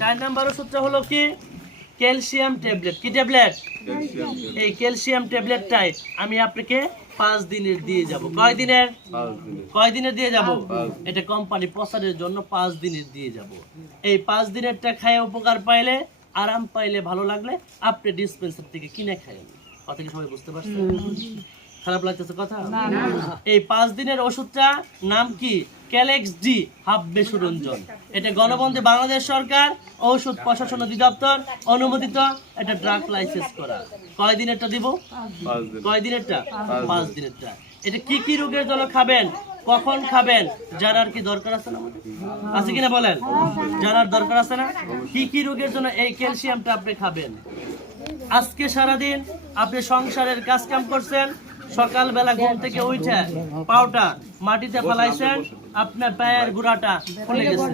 4 number ওষুধটা হলো কি ক্যালসিয়াম ট্যাবলেট। কি ট্যাবলেট? এই ক্যালসিয়াম ট্যাবলেটটাই আমি আপনাকে 5 দিনের দিয়ে যাব। কয় দিনের? 5 দিনের। কয় দিনের দিয়ে যাব? এটা কোম্পানি প্রচারের জন্য 5 দিনের দিয়ে যাব। এই 5 দিনেরটা খায় উপকার পাইলে, আরাম পাইলে, ভালো লাগলে আপনি ডিসপেন্সারি থেকে কিনে খাবেন। কথা কি সবাই বুঝতে পারছেন? খারাপ লাগতেছে কথা? এই 5 দিনের ওষুধটা নাম কি? ক্যালেক্স ডি হাফ বেসুরঞ্জন। এটা গণবন্ধু বাংলাদেশ সরকার ঔষধ প্রশাসন অধিদপ্তর অনুমোদিত, এটা ড্রাগ লাইসেন্স করা। কয় দিনেরটা দিব? 5 দিন। কয় দিনেরটা? 5 দিনেরটা। এটা কি কি রোগের জন্য খাবেন, কখন খাবেন, জানার কি দরকার আছে না? আছে কিনা বলেন? জানার দরকার আছে না? কি কি রোগের জন্য এই ক্যালসিয়ামটা আপনি খাবেন? আজকে সারাদিন আপনি সংসারের কাজ কাম করছেন, সকালবেলা ঘুম থেকে উঠে পাউটা মাটিতে ফেলাইছেন, আপনার পায়ের গোড়াটা ফুলে গেছে,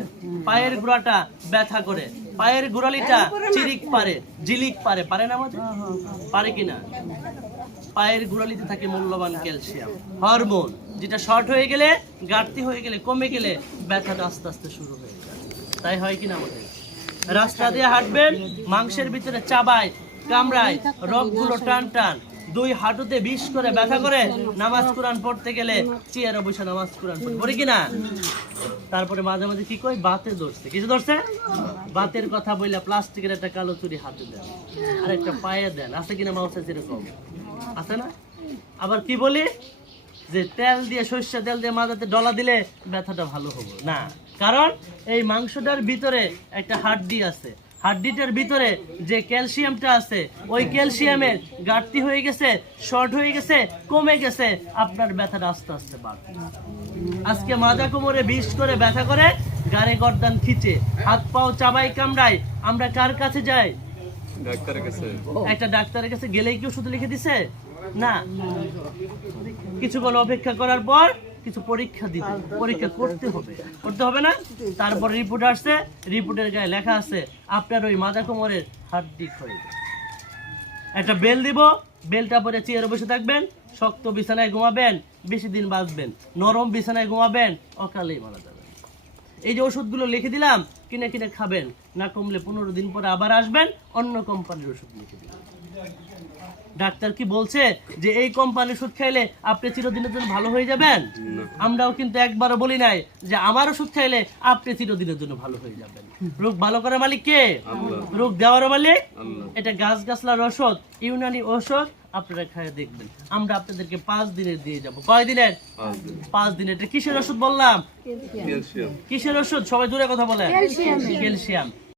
পায়ের গোড়াটা ব্যথা করে, পায়ের গোড়ালিটা চিরিক পারে, জিলিক পারে, পারে না? আমাদের পারে কিনা? পায়ের গোড়ালিতে থাকে মূল্যবান ক্যালসিয়াম হরমোন, যেটা শর্ট হয়ে গেলে, ঘাটতি হয়ে গেলে, কমে গেলে ব্যথাটা আস্তে আস্তে শুরু হয়ে যায়। তাই হয় কিনা? আমাদের রাস্তা দিয়ে হাঁটবেন, মাংসের ভিতরে চাবায় কামড়ায়, রগগুলো টান টান, 2 হাঁটুতে বিষ করে ব্যথা করে, নামাজ কোরআন পড়তে গেলে চেয়ারে বসে নামাজ কোরআন পড়ি কিনা? তারপরে মাঝে মাঝে কি কই, বাতে ধরছে। কিছু ধরছে? বাতের কথা বললে প্লাস্টিকের একটা কালো চুরি হাতে দেন, আর একটা পায়ে দেন। আছে কিনা মাউসে? এরকম আছে না? আবার কি বলি যে তেল দিয়ে, সরষের তেল দিয়ে মাথাতে ডলা দিলে ব্যথাটা ভালো হবে না, কারণ এই মাংসটার ভিতরে একটা হাড্ডি আছে, হাড্ডিটার ভিতরে যে ক্যালসিয়ামটা আছে, ওই ক্যালসিয়ামের ঘাটতি হয়ে গেছে, শর্ট হয়ে গেছে, কমে গেছে, আপনার ব্যথাটা আস্তে আস্তে বাড়বে। আজকে মাজা কোমরে বিষ করে ব্যথা করে, গাড়ে গর্দান খিচে, হাত পাও চাবাই কামড়াই, আমরা কার কাছে যাই? ডাক্তারের কাছে। একটা ডাক্তারের কাছে গেলেই কি ওষুধ লিখে দিছে? না, কিছুক্ষণ অপেক্ষা করার পর কিছু পরীক্ষা দিবে, পরীক্ষা করতে হবে না? তারপর রিপোর্ট আসছে, রিপোর্টের গায়ে লেখা আছে আপনার ওই মাজা কোমরের হাড্ডি ক্ষয়ে গেছে। একটা বেল দিব, বেলটা পরে চেয়ারে বসে থাকবেন, শক্ত বিছানায় ঘুমাবেন, বেশি দিন বাঁচবেন। নরম বিছানায় ঘুমাবেন, অকালেই মারা যাবেন। এই যে ওষুধগুলো লিখে দিলাম, কিনে কিনে খাবেন, না কমলে 15 দিন পরে আবার আসবেন, অন্য কোম্পানির ওষুধ লিখে দিলাম। ডাক্তার কি বলছে যে এই কোম্পানির ওষুধ খাইলে আপনি চিরদিনের জন্য ভালো হয়ে যাবেন? আমরাও কিন্তু একবারও বলি নাই যে আমার ওষুধ খাইলে আপনি চিরদিনের জন্য ভালো হয়ে যাবেন। রোগ ভালো করে মালিক কে? রোগ দেওয়ার মালিক। এটা গাছ গাছলার ওষুধ, ইউনানি ওষুধ, আপনারা খাইয়ে দেখবেন। আমরা আপনাদেরকে 5 দিনের দিয়ে যাব। কয় দিনের? 5 দিনের। এটা কিসের ওষুধ বললাম? কিসের ওষুধ? সবাই জোরে কথা বলেন। ক্যালসিয়াম।